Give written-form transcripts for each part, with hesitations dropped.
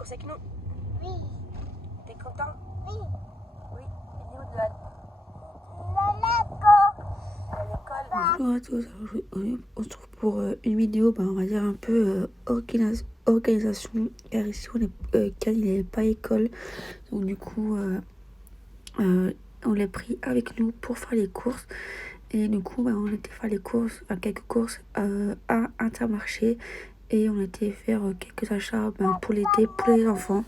courses avec nous? Oui. T'es content? Oui. Oui. Il est où de la... À l'école? Bonjour à tous, on se retrouve pour une vidéo, on va dire un peu organisation, car ici Cal il n'est pas à école, donc du coup on l'a pris avec nous pour faire les courses, et du coup on était faire les courses, quelques courses à Intermarché, et on était faire quelques achats pour l'été, pour les enfants.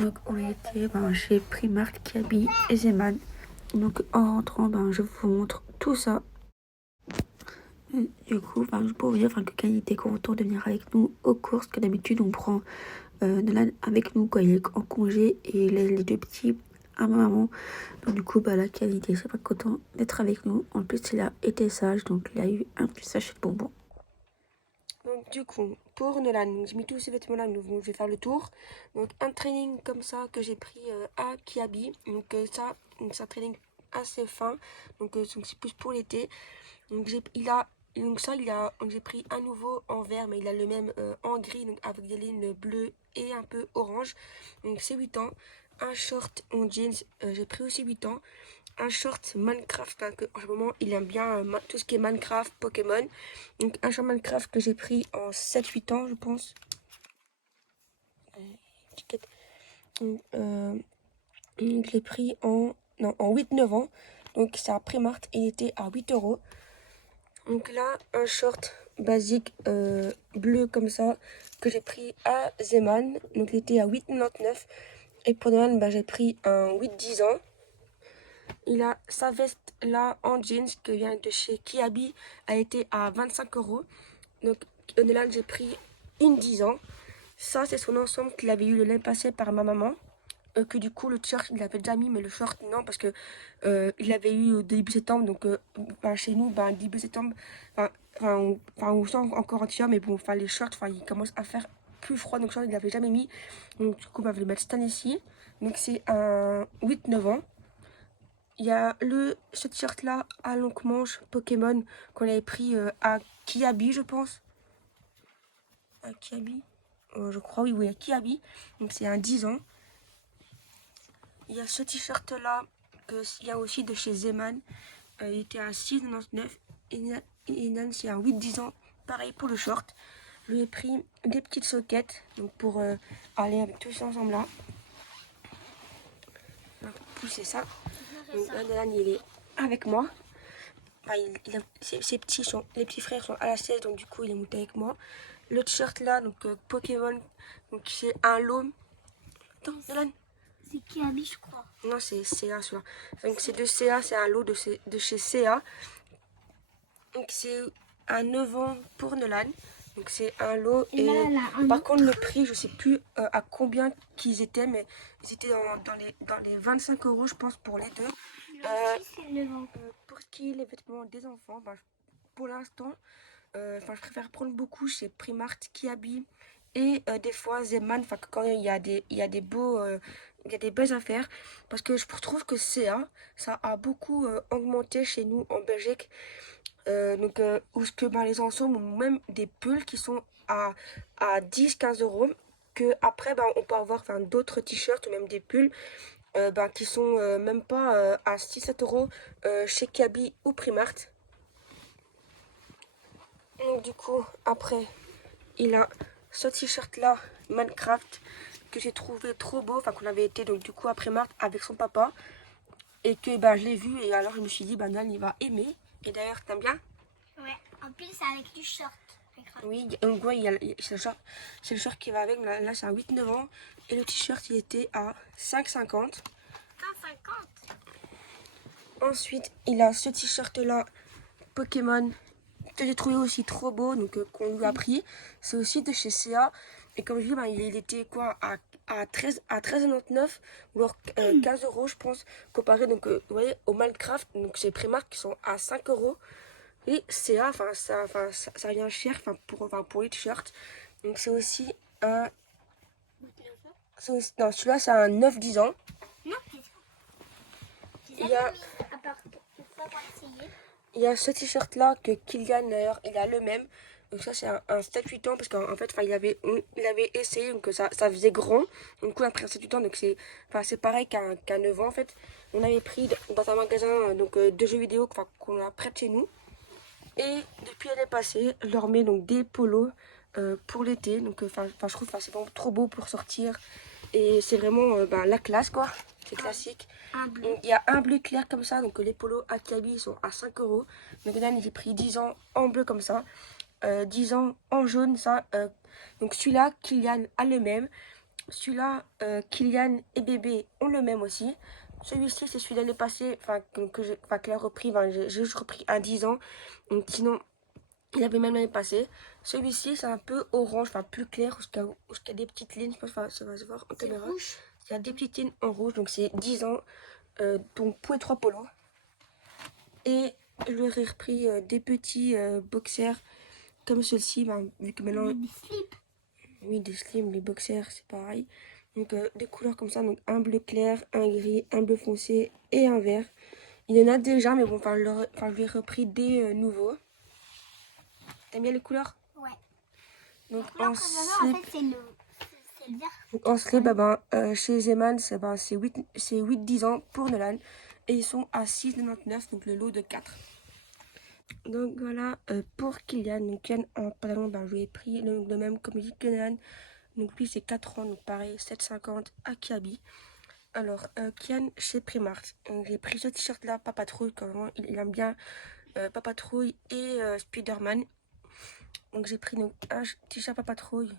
Donc on a été chez Primark, Kiabi et Zeman. Donc en rentrant, je vous montre tout ça. Du coup, juste pour vous dire que Kanye était content de venir avec nous aux courses, que d'habitude on prend Nolan avec nous quand il est en congé et les deux petits à ma maman. Donc du coup, là, Kanye était super content d'être avec nous. En plus, il a été sage, donc il a eu un petit sachet de bonbons. Donc du coup, pour Nolan, j'ai mis tous ces vêtements là, je vais faire le tour. Donc un training comme ça que j'ai pris à Kiabi. Donc ça, c'est un training assez fin. Donc c'est plus pour l'été. Donc j'ai pris un nouveau en vert, mais il a le même en gris, donc avec des lignes bleues et un peu orange. Donc c'est 8 ans. Un short en jeans, j'ai pris aussi 8 ans. Un short Minecraft, que en ce moment il aime bien tout ce qui est Minecraft, Pokémon. Donc un short Minecraft que j'ai pris en 7-8 ans, je pense. Étiquette. Je l'ai pris en 8-9 ans. Donc c'est à Primark et il était à 8 euros. Donc là, un short basique bleu comme ça que j'ai pris à Zeman. Donc il était à 8,99. Et pour Noël, j'ai pris un 8-10 ans. Il a sa veste là en jeans qui vient de chez Kiabi, a été à 25 euros. Donc Noël, j'ai pris une 10 ans. Ça, c'est son ensemble qu'il avait eu le l'année passée par ma maman. Que du coup le t-shirt il l'avait déjà mis, mais le short non, parce que il l'avait eu au début septembre. Donc chez nous début septembre, on sent encore un t-shirt, mais bon, les shorts, il commence à faire plus froid, donc le short il l'avait jamais mis. Donc du coup je vais le mettre cette année-ci. Donc c'est un 8-9 ans. Il y a ce t-shirt là à longue manche Pokémon qu'on avait pris à Kiabi, je pense. À Kiabi, je crois, oui, à Kiabi. Donc c'est un 10 ans. Il y a ce t-shirt là, il y a aussi de chez Zeman. Il était à 6,99. Et Nan, c'est un 8-10 ans. Pareil pour le short. Je lui ai pris des petites soquettes donc pour aller avec tous ensemble là. Donc, pousser ça. Donc là, Nan, il est avec moi. Ses petits les petits frères sont à la sieste, donc du coup, il est monté avec moi. Le t-shirt là, donc Pokémon. Donc c'est un lot. Attends, Nan. C'est Kiabi, je crois. Non, c'est CA, celui-là. Donc, c'est de CA, c'est un lot de chez CA. Donc, c'est un 9 ans pour Nolan. Donc, c'est un lot. Et là, par contre, le prix, je sais plus à combien qu'ils étaient, mais ils étaient dans les 25 euros, je pense, pour les deux. Pour ce qui est les vêtements des enfants, pour l'instant, je préfère prendre beaucoup chez Primark, Kiabi et des fois Zeman, quand il y a des beaux il y a des belles affaires, parce que je trouve que CA ça a beaucoup augmenté chez nous en Belgique. Où ce que les ensembles ont même des pulls qui sont à 10-15 euros, que après on peut avoir d'autres t-shirts ou même des pulls qui sont même pas à 6-7 euros chez Kiabi ou Primark. Donc du coup, après, il a ce t-shirt là, Minecraft, que j'ai trouvé trop beau, qu'on avait été donc du coup après Marthe avec son papa, et que je l'ai vu, et alors je me suis dit, Dan il va aimer. Et d'ailleurs, t'aimes bien? Ouais, en plus c'est avec du short. Oui, donc ouais, c'est le short qui va avec, là c'est un 8-9 ans, et le t-shirt il était à 5,50. 150. Ensuite, il a ce t-shirt là, Pokémon, que j'ai trouvé aussi trop beau, donc qu'on lui a pris. C'est aussi de chez CA. Et comme je dis, il était quoi à 13,99 ou alors 15 euros, je pense, comparé donc, vous voyez, au Minecraft. Donc chez Primark qui sont à 5 euros. Et CA, ça vient cher pour les t-shirts. Donc c'est aussi un. Non, celui-là, c'est un 9-10 ans. Non, Il y a. Il y a ce t-shirt là que Kylian d'ailleurs il a le même. Donc ça c'est un 7-8 ans parce qu'en fait il avait essayé donc ça faisait grand. Du coup après un 7-8 ans donc c'est pareil qu'un 9 ans en fait. On avait pris dans un magasin de jeux vidéo qu'on a près de chez nous. Et depuis l'année passée je leur mets donc des polos pour l'été. Donc je trouve c'est vraiment trop beau pour sortir. Et c'est vraiment la classe quoi. C'est classique. Donc, il y a un bleu clair comme ça. Donc les polos Akihabee sont à 5 euros. Donc là j'ai pris 10 ans en bleu comme ça. 10 ans en jaune ça. Donc celui-là Kylian a le même. Celui-là Kylian et bébé ont le même aussi. Celui-ci c'est celui d'année passée. Que j'ai repris. J'ai juste repris à 10 ans. Donc sinon il avait même l'année passée. Celui-ci c'est un peu orange. Plus clair. Où il y a des petites lignes. Je pense que ça va se voir en caméra. Il y a des petites lignes en rouge. Donc c'est 10 ans. Donc pour les 3 polos. Et je leur ai repris des petits boxers comme ceux-ci, vu que maintenant... Des slips. Oui, des slims, les boxers, c'est pareil. Donc des couleurs comme ça, donc un bleu clair, un gris, un bleu foncé et un vert. Il y en a déjà, mais bon, je lui ai repris des nouveaux. T'aimes bien les couleurs? Ouais. Donc En en fait, slip, c'est le vert. chez Zeman, c'est 8-10 ans pour Nolan. Et ils sont à 6,99, donc le lot de 4. Donc voilà, pour Kylian, donc Kylian en pantalon, je lui ai pris le même comme il dit Kylian. Donc lui c'est 4 ans, donc pareil, 7,50 à Akihabee. Alors, Kylian chez Primark. J'ai pris ce t-shirt là, Pas Patrouille, quand vraiment, il aime bien Pas Patrouille et Spider-Man. Donc j'ai pris donc, un t-shirt Pas Patrouille,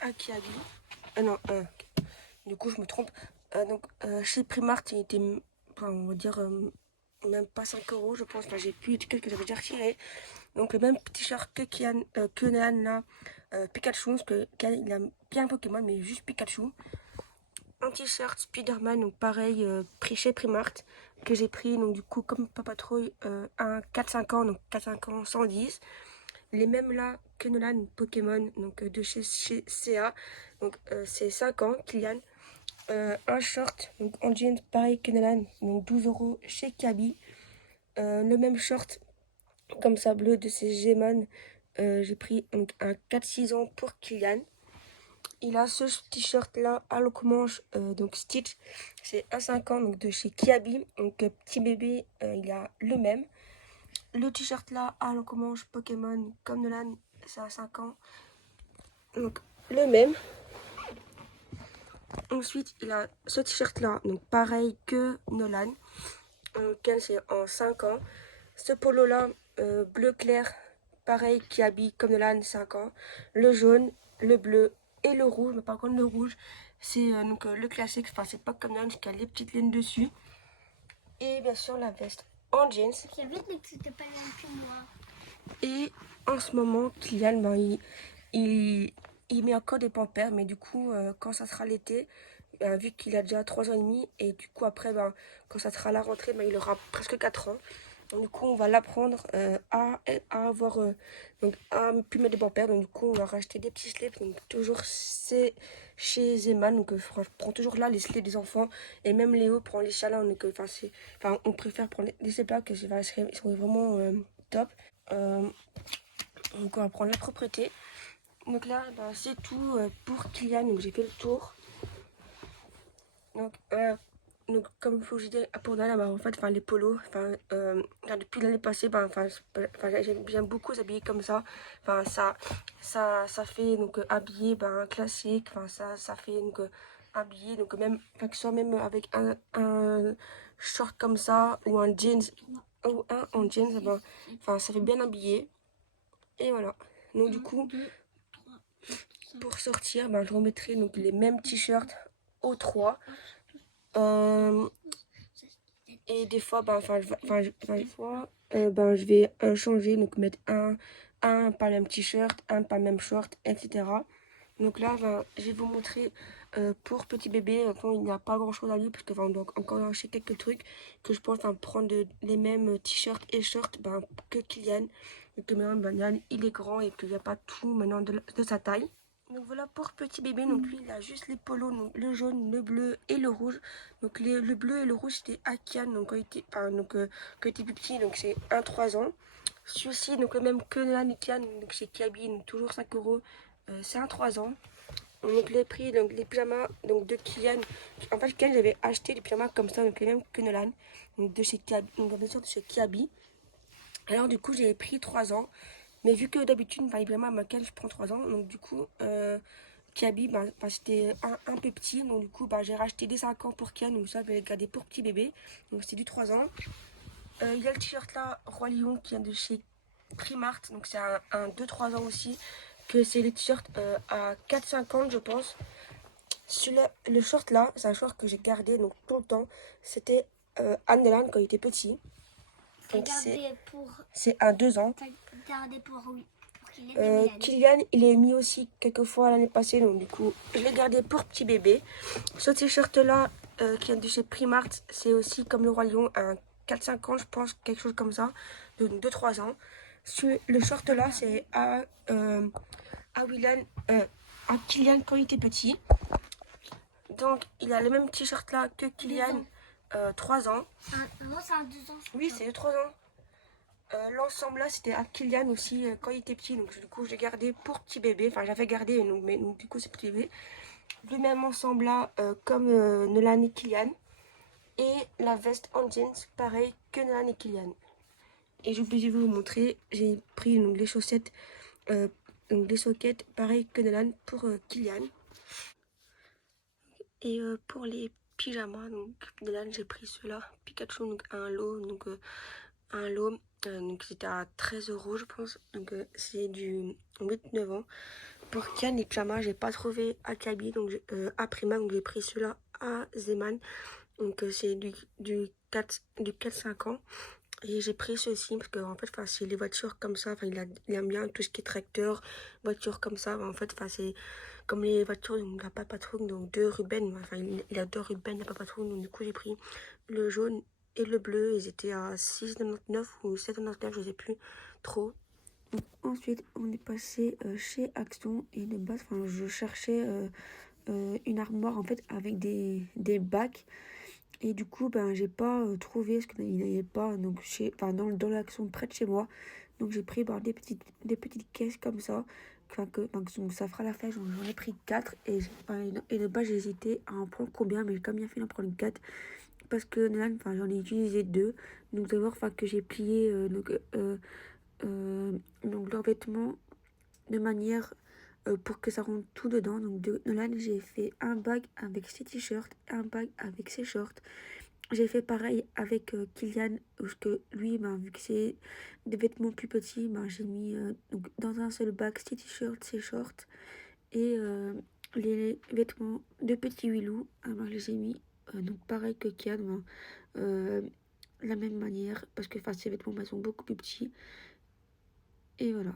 Akihabee. Non, du coup je me trompe. Chez Primark, il était, on va dire, même pas 5 euros, je pense. J'ai plus l'étiquette que j'avais déjà retiré. Donc le même t-shirt que Nan là, Pikachu, parce que Kylian, il a bien Pokémon, mais juste Pikachu. Un t-shirt Spider-Man, donc pareil, pris chez Primark, que j'ai pris, donc du coup, comme Pas Patrouille, un 4-5 ans, donc 4-5 ans 110. Les mêmes là que Nolan Pokémon, donc de chez CA, donc c'est 5 ans, Kylian. Un short, donc en jeans, pareil que Nolan, donc 12 euros chez Kaby. Le même short, comme ça bleu de chez G-Man, j'ai pris donc un 4-6 ans pour Kylian. Il a ce t-shirt là à longue manche, donc Stitch, c'est à 5 ans, donc de chez Kiabi. Donc petit bébé, il a le même. Le t-shirt là à longue manche Pokémon comme Nolan, c'est à 5 ans, donc le même. Ensuite il a ce t-shirt là, donc pareil que Nolan, lequel c'est en 5 ans. Ce polo là, bleu clair, pareil Kiabi comme Nolan, 5 ans. Le jaune, le bleu et le rouge, mais par contre le rouge c'est le classique, c'est pas comme Nolan qui a les petites lignes dessus. Et bien sûr la veste en jeans. J'avais dit que c'était pas le même que moi. Et en ce moment Kylian il met encore des pampers, mais du coup quand ça sera l'été, vu qu'il a déjà 3 ans et demi, et du coup après quand ça sera la rentrée, il aura presque 4 ans. Donc du coup on va l'apprendre à avoir donc à plus mettre des pampers. Donc du coup on va racheter des petits slips, donc toujours c'est chez Zeman, donc je prends toujours là les slips des enfants, et même Léo prend les chalins, donc on préfère prendre les slips là, que ils sont vraiment top. Donc on va prendre la propreté. Donc là c'est tout pour Kylian, donc j'ai fait le tour. Donc comme il faut que je dise pour Nala, en fait, les polos, depuis l'année passée, j'aime bien beaucoup s'habiller comme ça. Ça fait donc habillé, classique. Ça fait donc habillé, donc même, que ce soit même avec un short comme ça ou un jeans ou un en jeans, ça fait bien habillé. Et voilà. Donc du coup, pour sortir, je remettrai donc les mêmes t-shirts aux 3. Et des fois, je vais changer, donc mettre un pas le même t-shirt, un pas le même short, etc. Donc là, je vais vous montrer pour petit bébé. Il n'y a pas grand chose à lui parce que on doit encore acheter quelques trucs que je pense prendre les mêmes t-shirts et shorts que Kylian. Donc que maintenant, il est grand et qu'il n'y a pas tout maintenant de sa taille. Donc voilà pour petit bébé, donc lui il a juste les polos, donc le jaune, le bleu et le rouge. Donc le bleu et le rouge c'était Akian, donc quand il était plus petit, donc c'est 1-3 ans. Celui-ci, donc le même que la Nikian, donc chez Kiabi, donc toujours 5 euros. C'est un 3 ans. Donc les prix, donc les pyjamas donc de Kylian. En fait, Kylian, j'avais acheté des pyjamas comme ça, donc les mêmes que Nolan, donc de chez Kiabi, donc bien sûr de chez Kiabi. Alors du coup, j'ai pris 3 ans. Mais vu que d'habitude, les pyjamas à Macan, je prends 3 ans. Donc du coup, Kiabi, c'était un peu petit. Donc du coup, j'ai racheté des 5 ans pour Kian. Donc ça, je vais les garder pour petit bébé. Donc c'est du 3 ans. Il y a le t-shirt là, Roi Lion, qui vient de chez Primart. Donc c'est un 2-3 ans aussi. Que c'est les t-shirts à 4,50 je pense. Le short là, c'est un short que j'ai gardé donc tout le temps. C'était Annelan quand il était petit. Donc c'est un 2 ans. Gardé pour Kylian, il est mis aussi quelques fois l'année passée. Donc du coup, je l'ai gardé pour petit bébé. Ce t-shirt là, qui vient de chez Primart, c'est aussi comme le Roi Lion, un 4-5 ans je pense, quelque chose comme ça. Donc 2-3 ans. Le short là, c'est à Kylian quand il était petit. Donc, il a le même t-shirt là que Kylian, 3 ans. Non, c'est un 2 ans. Oui, c'est 3 ans. L'ensemble là, c'était à Kylian aussi quand il était petit. Donc, du coup, je l'ai gardé pour petit bébé. Enfin, j'avais gardé, mais donc, du coup, c'est petit bébé. Le même ensemble là, comme Nolan et Kylian. Et la veste en jeans, pareil que Nolan et Kylian. Et j'ai oublié de vous montrer, j'ai pris donc, les chaussettes, donc les sockets, pareil que Nolan pour Kylian. Et pour les pyjamas, donc de là j'ai pris ceux-là, Pikachu, donc un lot, donc c'était à 13 euros je pense, donc c'est du 8-9 ans. Pour Kian, les pyjamas, j'ai pas trouvé à Kaby, donc à Prima, donc j'ai pris ceux-là à Zeman, donc c'est du 4-5 ans. Et j'ai pris ceux-ci parce que en fait, c'est les voitures comme ça, il aime bien tout ce qui est tracteur, voitures comme ça, en fait, c'est comme les voitures, donc la Papa Patrouille, donc deux Ruben, il a deux Ruben, la Papa Patrouille, donc du coup j'ai pris le jaune et le bleu, ils étaient à 6,99 ou 7,99, je sais plus trop. Donc, ensuite, on est passé chez Action et de base, je cherchais une armoire en fait avec des bacs. Et du coup, j'ai pas trouvé parce qu'il n'y avait pas donc dans l'Action près de chez moi. Donc j'ai pris des petites caisses comme ça. Donc ça fera l'affaire. J'en ai pris 4 et de base j'ai hésité à en prendre combien, mais j'ai quand même bien fait d'en prendre 4 parce que j'en ai utilisé 2. Donc vous allez voir que j'ai plié donc leurs vêtements de manière pour que ça rentre tout dedans. Donc de Nolan, j'ai fait un bag avec ses t-shirts, un bag avec ses shorts. J'ai fait pareil avec Kylian, parce que lui, vu que c'est des vêtements plus petits, j'ai mis donc dans un seul bag ses t-shirts, ses shorts et les vêtements de petit Willou. Alors je les ai mis donc pareil que Kylian, la même manière, parce que ces vêtements sont beaucoup plus petits. Et voilà.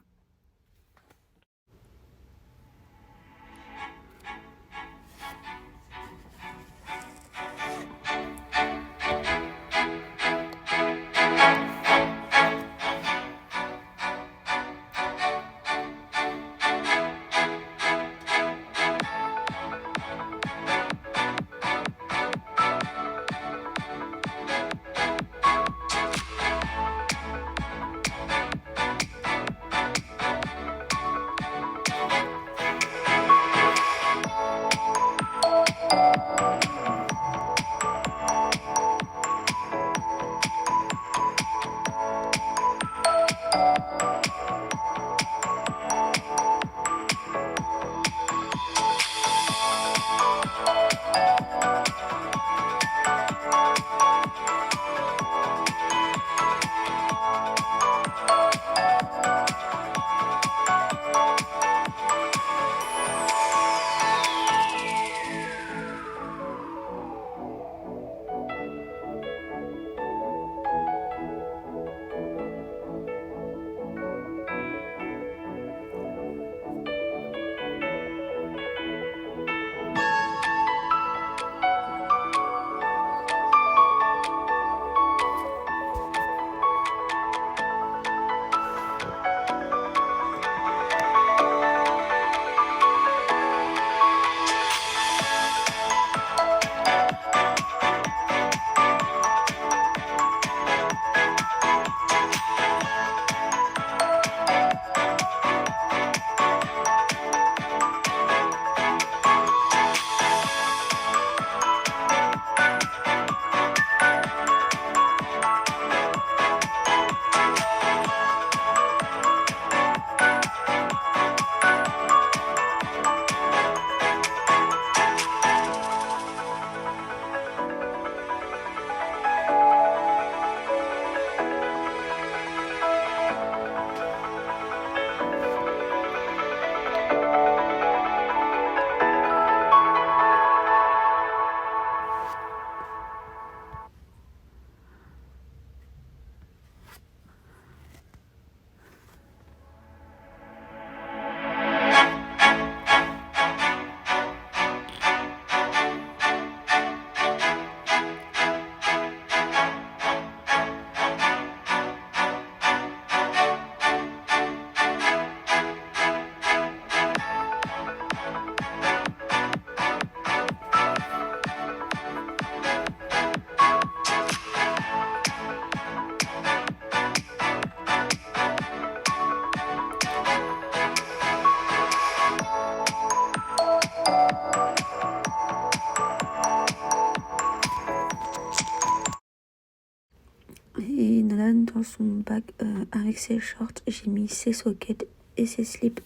Et Nolan, dans son bac avec ses shorts, j'ai mis ses sockets et ses slips.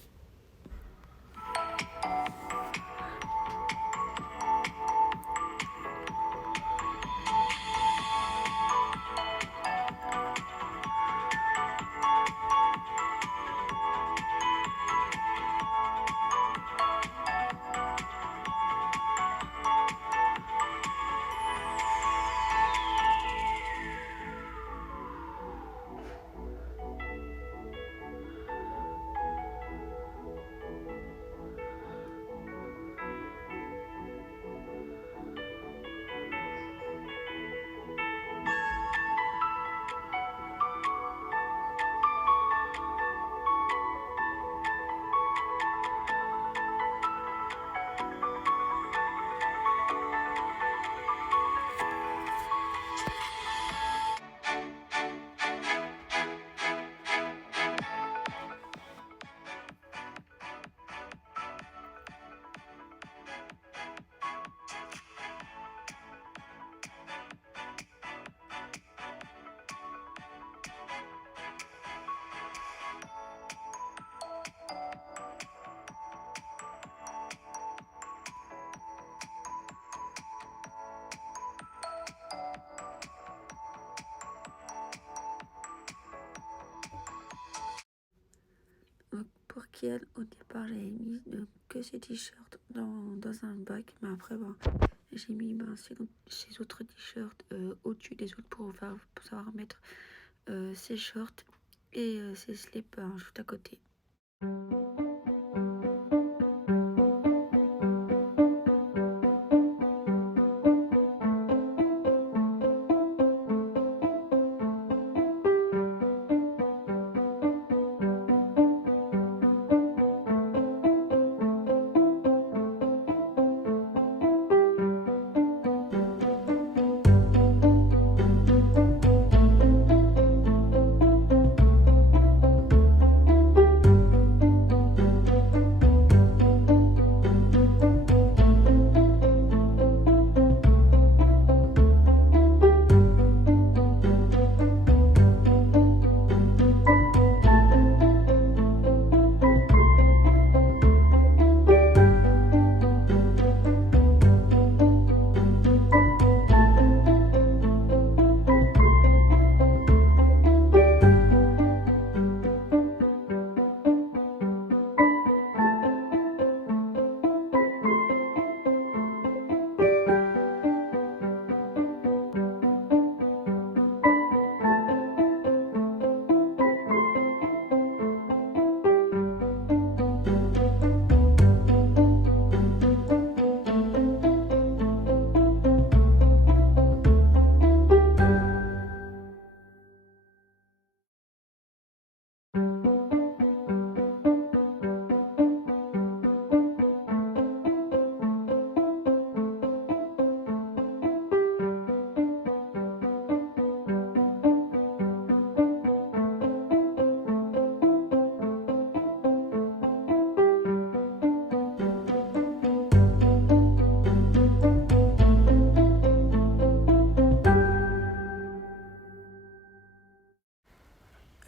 Donc, pour Kian, au départ, j'avais mis que ses t-shirts dans un bac, mais après, j'ai mis ses autres t-shirts au-dessus des autres pour savoir mettre ses shorts et ses slips juste à côté.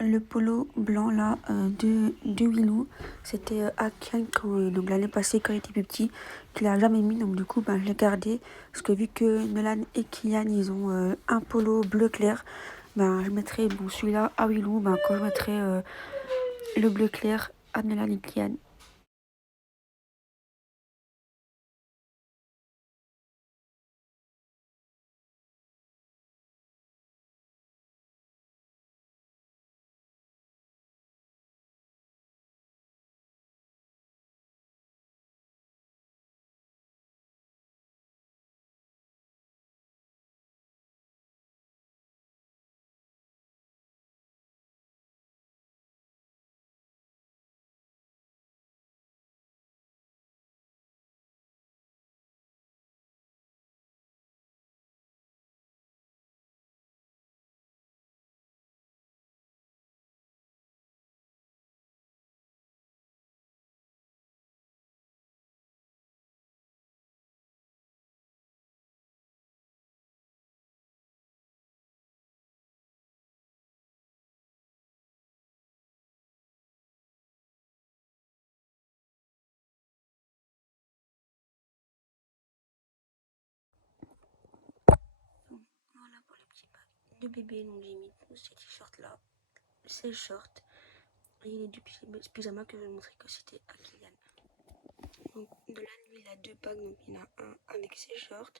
Le polo blanc là de Willow, c'était à Kian donc l'année passée quand il était plus petit, qu'il a jamais mis, donc du coup je l'ai gardé parce que vu que Nolan et Kian ils ont un polo bleu clair, je mettrai celui-là à Willow quand je mettrai le bleu clair à Nolan et Kian. de bébé, donc j'ai mis ces t-shirts là, ces shorts, et les deux pyjamas que je vais montrer que c'était à Kylian. Donc de la nuit il a 2 packs, donc il y en a un avec ses shorts,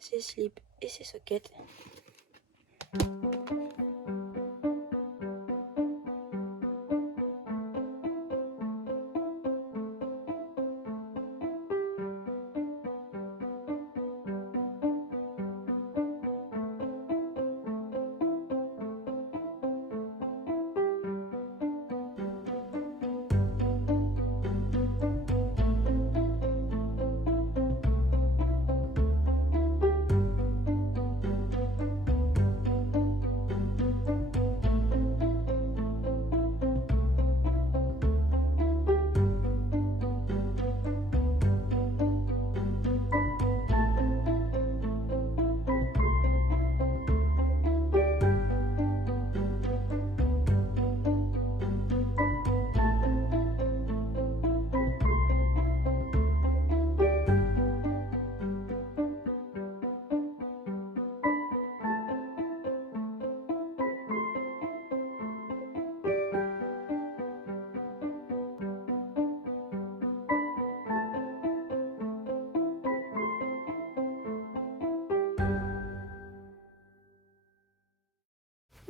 ses slips et ses sockets.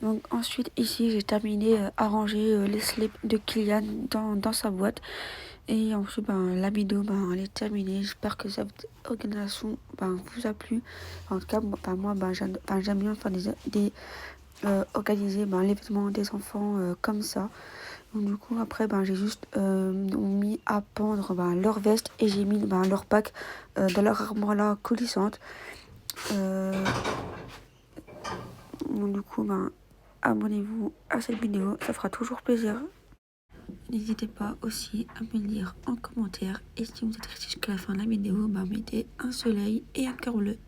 Donc ensuite ici j'ai terminé à ranger les slips de Kylian dans sa boîte. Et ensuite la vidéo elle est terminée. J'espère que cette organisation vous a plu. En tout cas moi j'aime bien faire organiser l'événement des enfants comme ça. Donc du coup après j'ai juste mis à pendre leur veste et j'ai mis leur pack dans leur armoire là coulissante. Donc du coup abonnez-vous à cette vidéo, ça fera toujours plaisir. N'hésitez pas aussi à me le dire en commentaire. Et si vous êtes resté jusqu'à la fin de la vidéo, mettez un soleil et un cœur bleu.